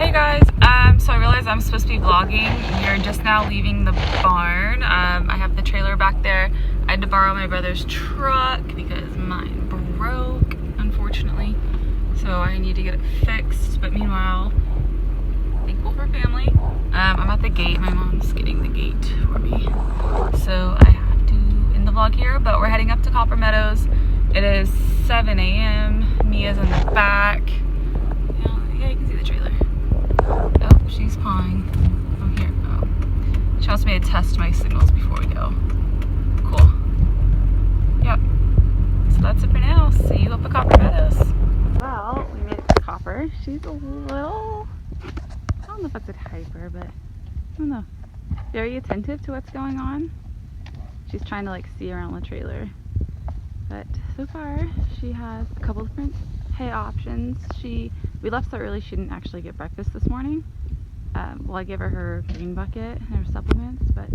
Hey guys, so I realized I'm supposed to be vlogging. We're just now leaving the barn. I have the trailer back there. I had to borrow my brother's truck because mine broke, unfortunately. So I need to get it fixed. But meanwhile, thankful for family. I'm at the gate. My mom's getting the gate for me. So I have to end the vlog here, but we're heading up to Copper Meadows. It is 7 a.m. Mia's in the back. Yeah, you can see the trailer. Oh, she's pawing. Oh, here. Oh. She wants me to test my signals before we go. Cool. Yep. So that's it for now. See you up at Copper Meadows. Well, we made it to Copper. She's a little, I don't know if that's a hyper, but I don't know. Very attentive to what's going on. She's trying to like see around the trailer. But so far, she has a couple different hay options. We left so early she didn't actually get breakfast this morning. Well, I gave her green bucket and her supplements, but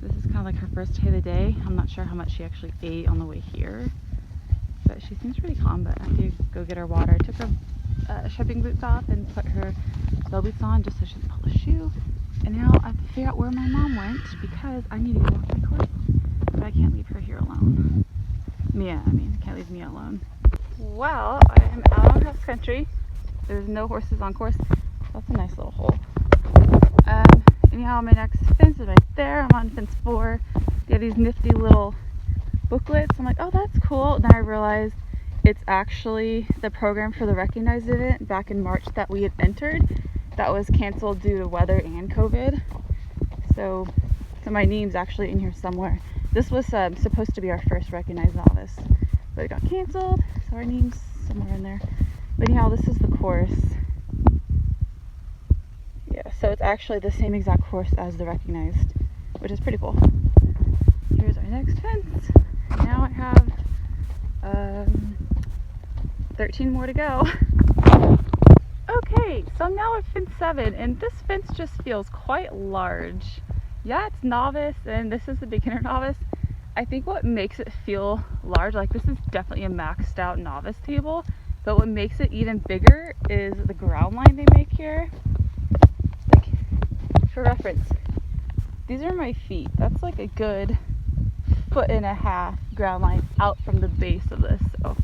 this is kind of like her first hay of the day. I'm not sure how much she actually ate on the way here, but she seems pretty calm. But I have to go get her water. I took her shipping boots off and put her bell boots on just so she doesn't pull a shoe. And now I have to figure out where my mom went because I need to go walk my horse, but I can't leave her here alone. Can't leave Mia alone. Well, I am out on cross country. There's no horses on course. That's a nice little hole. Anyhow, my next fence is right there. I'm on fence 4. They have these nifty little booklets. I'm like, oh, that's cool. Then I realized it's actually the program for the recognized event back in March that we had entered that was canceled due to weather and COVID. So my name's actually in here somewhere. This was supposed to be our first recognized novice, but it got canceled, so our name's somewhere in there. But anyhow, this is the course. Yeah, so it's actually the same exact course as the recognized, which is pretty cool. Here's our next fence. Now I have 13 more to go. Okay, so I'm now at fence 7, and this fence just feels quite large. Yeah, it's novice, and this is the beginner novice. I think what makes it feel large, like this is definitely a maxed out novice table, but what makes it even bigger is the ground line they make here. Like, for reference, these are my feet. That's like a good 1.5 foot ground line out from the base of this. So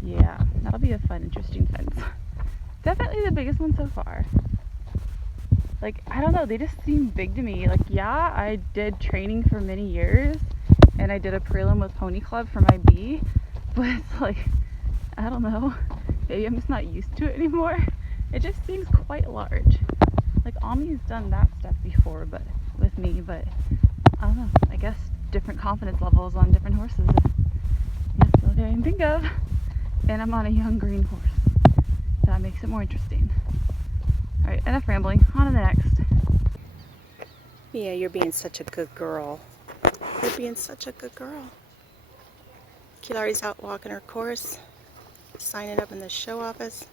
yeah, that'll be a fun, interesting fence. Definitely the biggest one so far. Like, I don't know, they just seem big to me. Like, yeah, I did training for many years, and I did a prelim with Pony Club for my B, but it's like, I don't know, maybe I'm just not used to it anymore. It just seems quite large. Like,Ami's done that stuff before, but with me, but I don't know, I guess different confidence levels on different horses. That's the only thing I can think of. And I'm on a young green horse. That makes it more interesting. Alright, enough rambling. On to the next. Yeah, you're being such a good girl. You're being such a good girl. Keelari's out walking her course, signing up in the show office.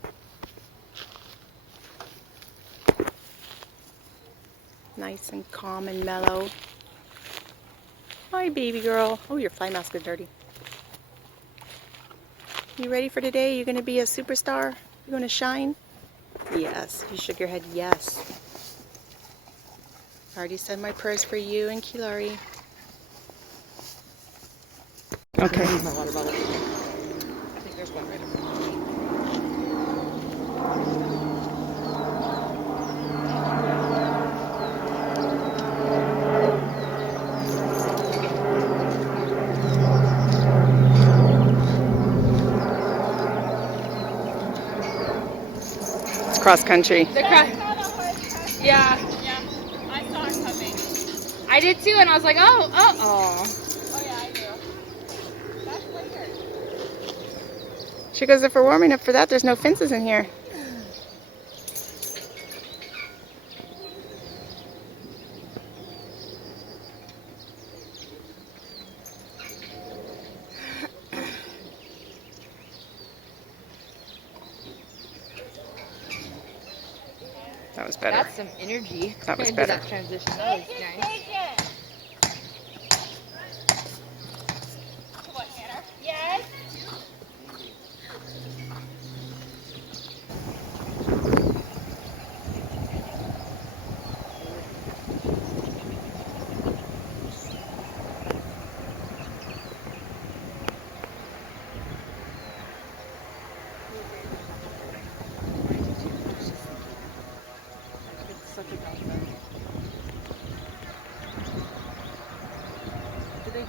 Nice and calm and mellow. Hi, baby girl. Oh, your fly mask is dirty. You ready for today? You gonna be a superstar? You gonna shine? Yes. You shook your head yes. I already said my prayers for you and Keelari. Okay. My water bottle. I think there's one right over there. It's cross country. Yeah. I saw her coming. I did too, and I was like, oh. Oh yeah, I do. That's later. She goes, if we're warm enough for that, there's no fences in here. That was better. That's some energy. That was better. That transition. That was nice. What, Hannah? Yes.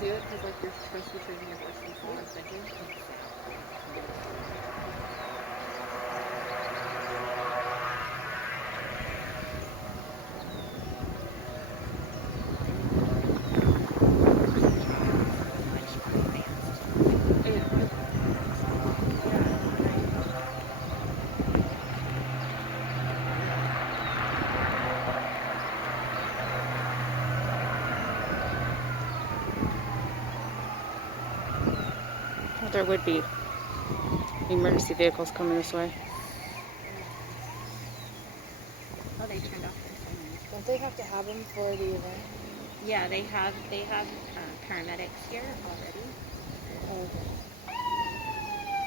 do it because like you're supposed to be treating your horse before fetching. There would be emergency vehicles coming this way. Oh, they turned off their sirens. Don't they have to have them for the event? Yeah, they have paramedics here already. Oh, okay.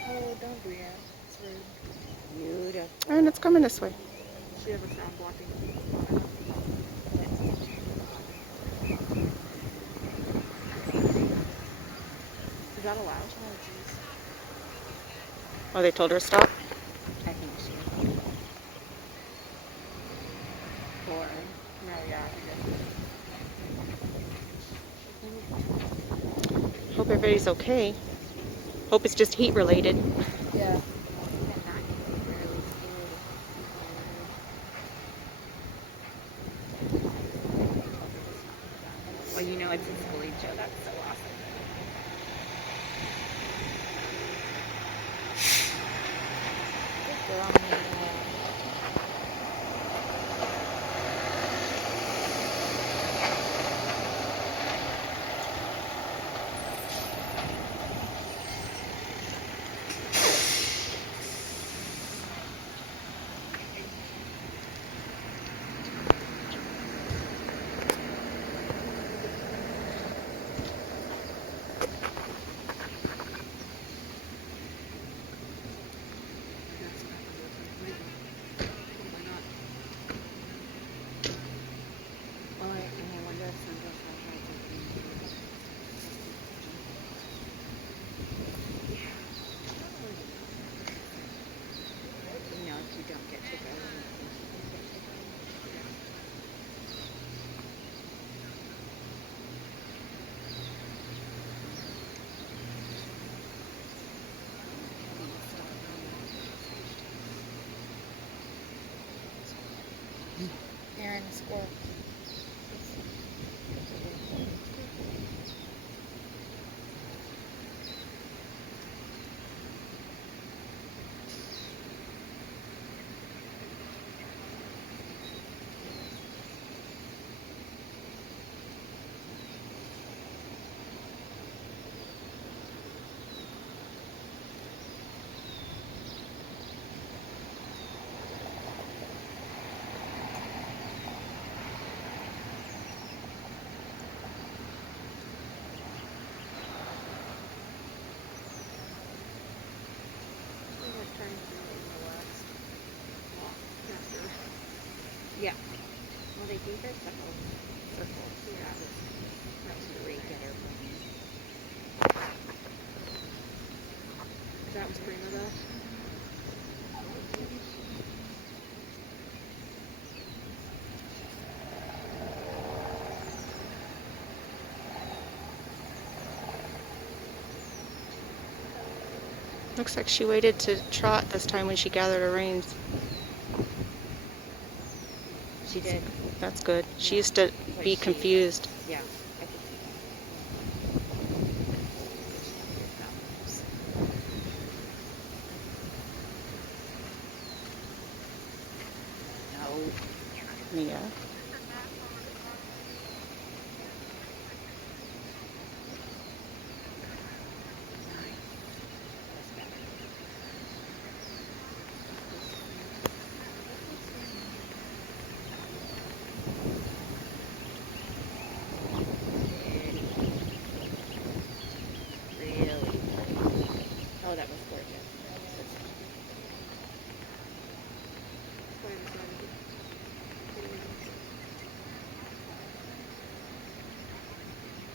Oh, don't do that. It's rude. You don't. And it's coming this way. She have a sound blocking. Is that allowed? Oh, jeez. Oh, they told her to stop? I think she. Or No, yeah. Hope everybody's okay. Hope it's just heat related. Yeah. well, you know it's a schooling show. That's so awesome. Good girl. You know, if you don't get to go. Aaron, squirrel. Yeah. Well, they gave her several circles. Yeah. That was a regular one. That was Prima though. Looks like she waited to trot this time when she gathered her reins. She did. That's good. She used to be confused. Yeah. I could see. No. Yeah. Oh, that was gorgeous.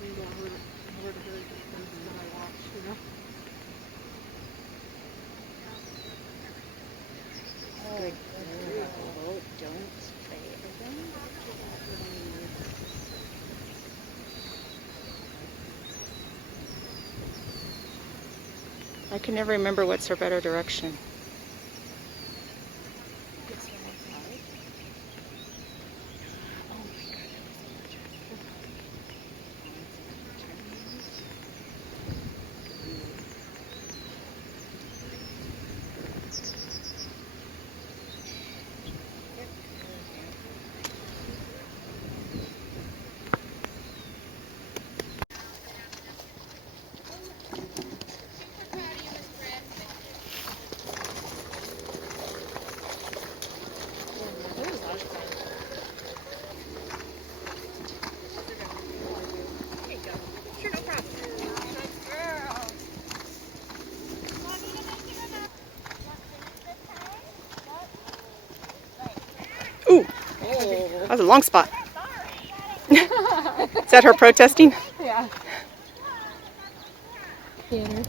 Maybe I heard of her that I watched, you know? Good. Oh, don't say anything. I can never remember what's her better direction. Ooh, that was a long spot. Is that her protesting? Yeah. Theater.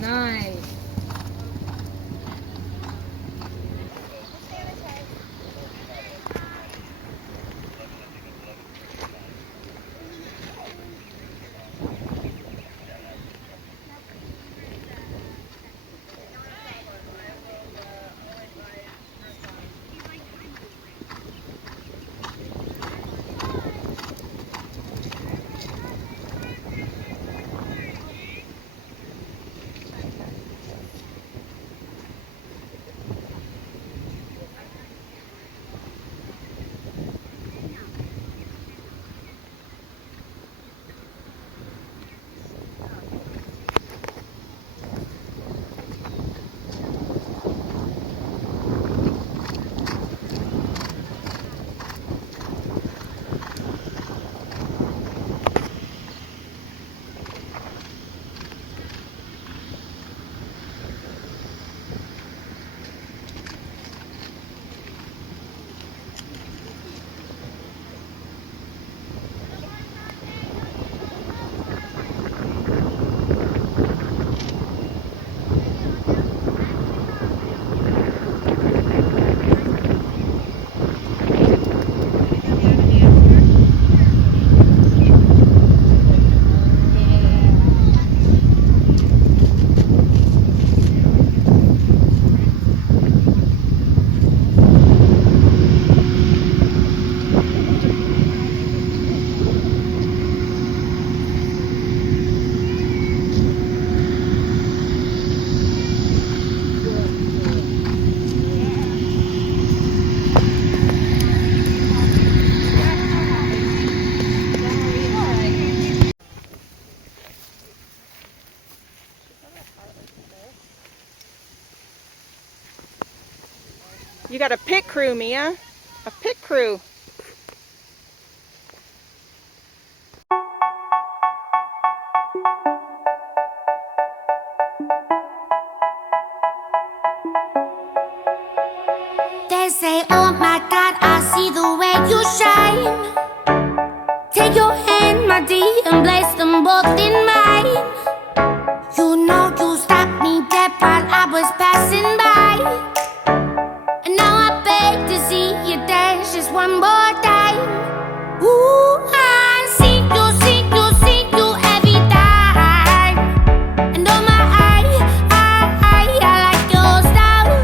Nice. You got a pit crew, Mia. A pit crew. They say, oh my God, I see the way you shine. Take your hand, my dear, and place them both in mine. You know you stopped me dead while I was passing by. And now I beg to see you dance just one more time. Ooh, I see you every time. And oh my, I like your style.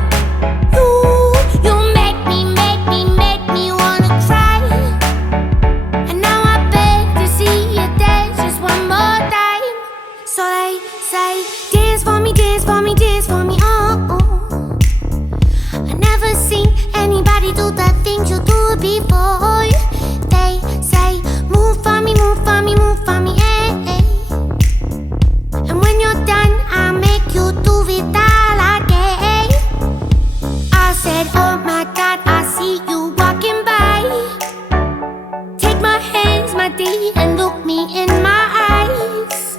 You make me wanna cry. And now I beg to see you dance just one more time. So they say, dance for me, dance for me, dance for me, oh. I never seen anybody do the things you do before. They say, move for me, move for me, move for me, eh. And when you're done, I'll make you do it all again. I said, oh my God, I see you walking by. Take my hands, my dear, and look me in my eyes.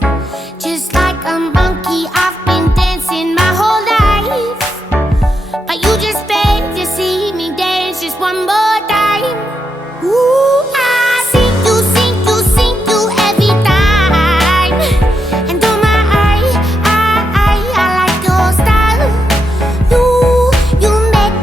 Just like a monkey, I've been dancing my whole life. But you just beg to see me dance just one more time. Ooh, I see you every time. And oh my, I like your style. You make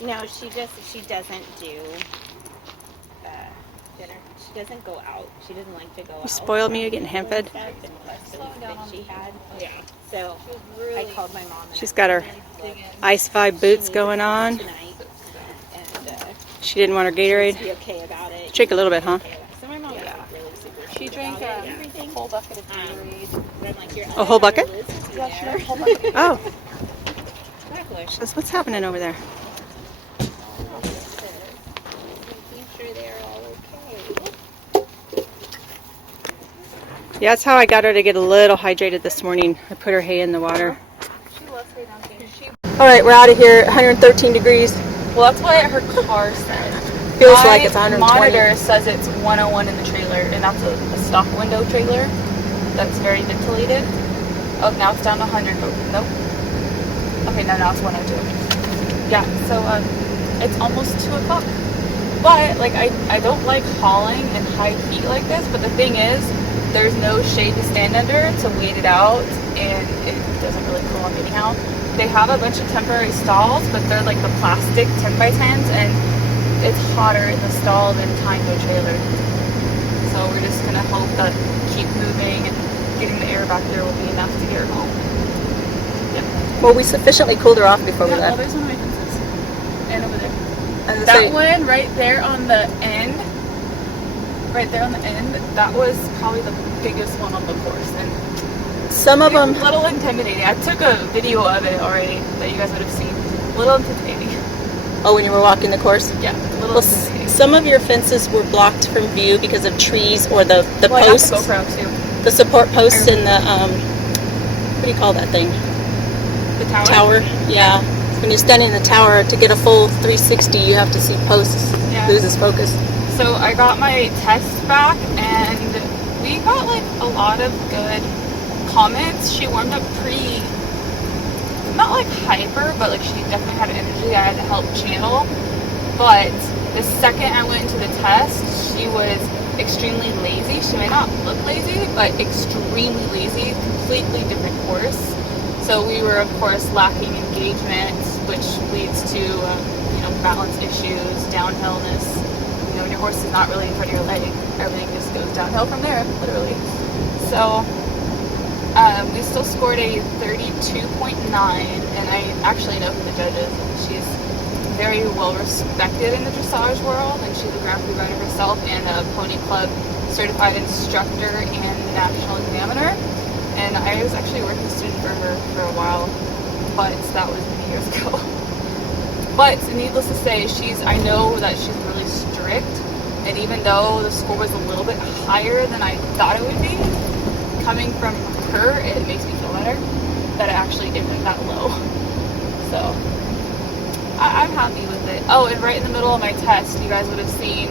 No, she doesn't do dinner. She doesn't go out. She doesn't like to go out. You spoiled me, you're getting hand fed. And less than she had. Yeah. So I called my mom. She's got her Ice 5 boots going on. Tonight, and She didn't want her Gatorade. be okay about it. Drink a little bit, huh? So my mom was really super. She drank a whole bucket of Keelari. I'm like, you're A whole bucket? Yeah, she drank a whole bucket. Oh. She says, what's happening over there? Making sure they're all okay. Yeah, that's how I got her to get a little hydrated this morning. I put her hay in the water. She loves hay down here. All right, we're out of here. 113 degrees. Well, that's what her car said. Feels My like it's 120. monitor says it's 101 in the trailer, and that's a stock window trailer that's very ventilated. Oh, now it's down to 100. Oh, nope. Okay, no, now it's 102. Yeah, so it's almost 2 o'clock. But like I don't like hauling in high heat like this. But the thing is, there's no shade to stand under to wait it out, and it doesn't really cool off anyhow. They have a bunch of temporary stalls, but they're like the plastic 10x10s, and it's hotter in the stall than tying to a trailer. So we're just gonna hope that keep moving and getting the air back there will be enough to get her home. Yep. Well, we sufficiently cooled her off before we Yeah, well, left. there's one of my fences. And over there. As I That say, one right there on the end, that was probably the biggest one on the course. And some of them, a little intimidating. I took a video of it already that you guys would have seen. A little intimidating. oh, when you were walking the course? Yeah, a little Well, intimidating. some of your fences were blocked from view because of trees or the Well, posts. I got the GoPro too. The support posts and the, what do you call that thing? The tower. Tower, yeah. When you're standing in the tower, to get a full 360, you have to see posts. Yeah. Loses focus. So I got my test back, and we got like a lot of good comments. She warmed up pretty, not like hyper, but like she definitely had energy I had to help channel. But the second I went into the test, she was extremely lazy. She may not look lazy, but extremely lazy, completely different course. So we were, of course, lacking engagement, which leads to, balance issues, downhillness. When your horse is not really in front of your leg, everything just goes downhill from there, literally. So we still scored a 32.9, and I actually know who the judge is. She's very well respected in the dressage world, and she's a Grand Prix rider herself and a Pony Club certified instructor and national examiner. And I was actually a working student for her for a while, but that was many years ago. But needless to say, I know that she's really strict, and even though the score was a little bit higher than I thought it would be, coming from her, it makes me feel better that it actually isn't that low. So I'm happy with it. Oh, and right in the middle of my test, you guys would have seen,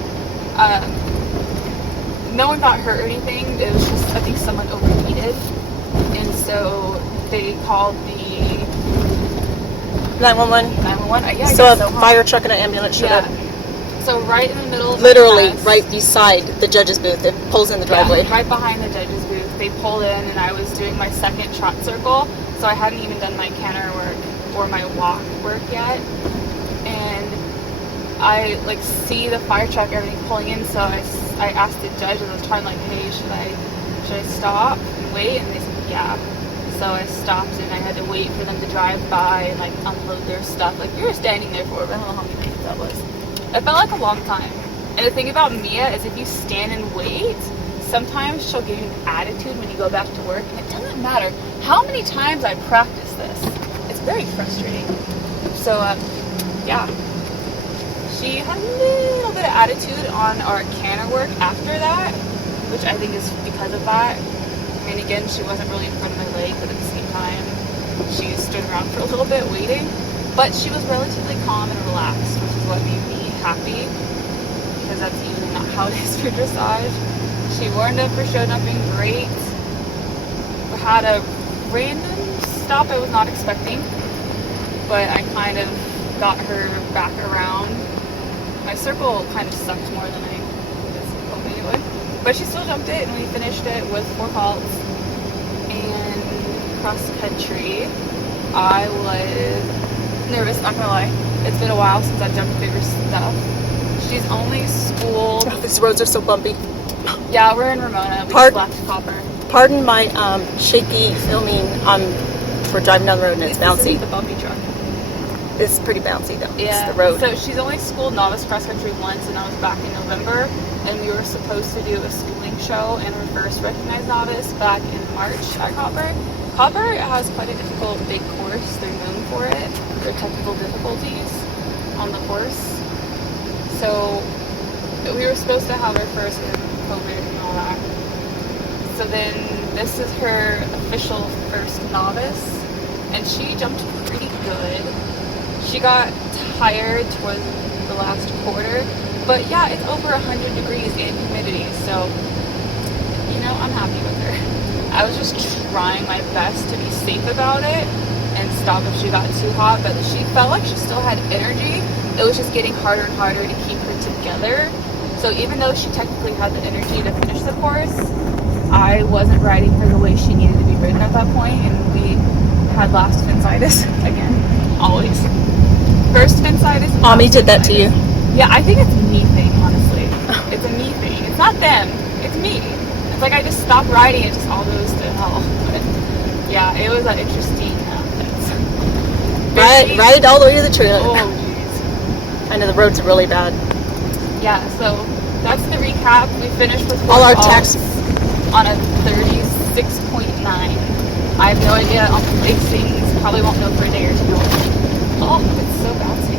no one got hurt or anything. It was just, I think someone overheated. And so they called the 911. 911. Yeah, I So guess a fire truck and an ambulance showed Yeah. up. So right in the middle of Literally the test, right beside the judge's booth. It pulls in the driveway. Yeah, right behind the judge's booth. They pulled in, and I was doing my second trot circle, so I hadn't even done my canter work or my walk work yet. And I see the fire truck, everything pulling in. So I asked the judge, and I was trying hey, should I stop and wait? And they said yeah. So I stopped, and I had to wait for them to drive by and unload their stuff. We were standing there for, I don't know how many minutes that was. It felt like a long time. And the thing about Mia is if you stand and wait, sometimes she'll give you an attitude when you go back to work. And it doesn't matter how many times I practice this. It's very frustrating. So, yeah. She had a little bit of attitude on our canter work after that, which I think is because of that. I mean, again, she wasn't really in front of my leg, but at the same time, she stood around for a little bit waiting. But she was relatively calm and relaxed, which is what made me happy, because that's usually not how it is for dressage. She warmed up for show jumping great. We had a random stop I was not expecting, but I kind of got her back around. My circle kind of sucked more than I was hoping it would. But she still jumped it, and we finished it with 4 faults. And cross country, I was nervous, not gonna lie. It's been a while since I've done bigger stuff. She's only schooled. Oh, these roads are so bumpy. Yeah, we're in Ramona. We Part- just left Copper. Pardon my shaky filming. We're driving down the road and it's This bouncy. isn't the bumpy truck. It's pretty bouncy though. Yeah. It's the road. So she's only schooled novice cross country once, and that was back in November. And we were supposed to do a schooling show and her first recognized novice back in March at Copper. Copper has quite a difficult big course. They're known for it. There are technical difficulties on the course. So we were supposed to have her first in COVID and all that. So then this is her official first novice, and she jumped pretty good. She got tired towards the last quarter, but yeah, it's over 100 degrees in humidity, so you know, I'm happy with her. I was just trying my best to be safe about it and stop if she got too hot, but she felt like she still had energy. It was just getting harder and harder to keep her together. So even though she technically had the energy to finish the course, I wasn't riding her the way she needed to be ridden at that point, and we had last fincitis again, always. First fincitis. Mommy did that to you. Yeah, I think it's a me thing, honestly. It's a me thing. It's not them. It's me. It's like I just stopped riding, it just all goes to hell. But yeah, it was an interesting Ride all the way to the trailer. Oh, jeez. I know the roads are really bad. Yeah, so that's the recap. We finished with All our alts tax. on a 36.9. I have no idea on the placings. Probably won't know for a day or two. Oh, it's so bouncy.